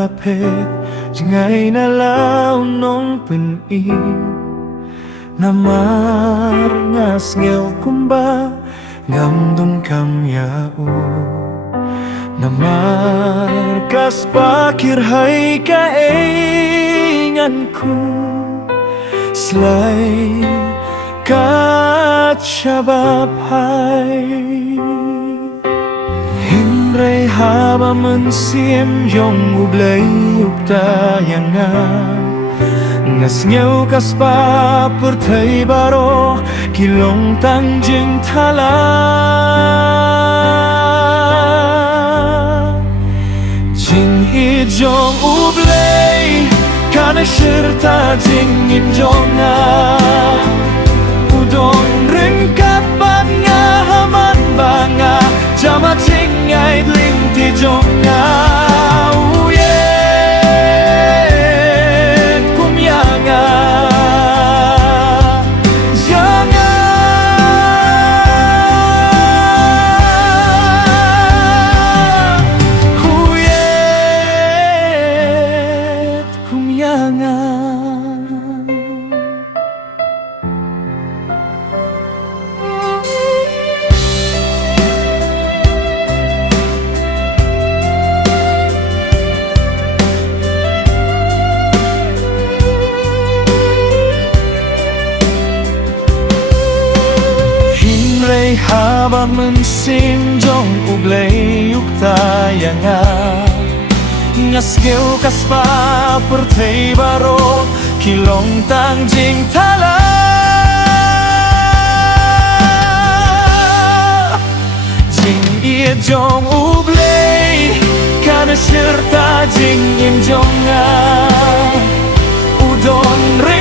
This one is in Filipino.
kalapit ngay nalaw nung pinim na marngas ngel kumba ngamdong kamyao na markas pakirhay kaingan ko slay katsabapay Hindray haba mensiem yong ublay uktayanga Ngasnyaw kas pa pertay baro kilong tangjeng thala Jing ijong ublay kana serta jing injonga Udong ring kapat nga haman banga jama jing ay linti jonga Habang mensim jong ublay uktayanga Ngasgew kaspa pertay baro kilong tangjing thala Jing iya jong ublay kana serta jing im jonga Udon re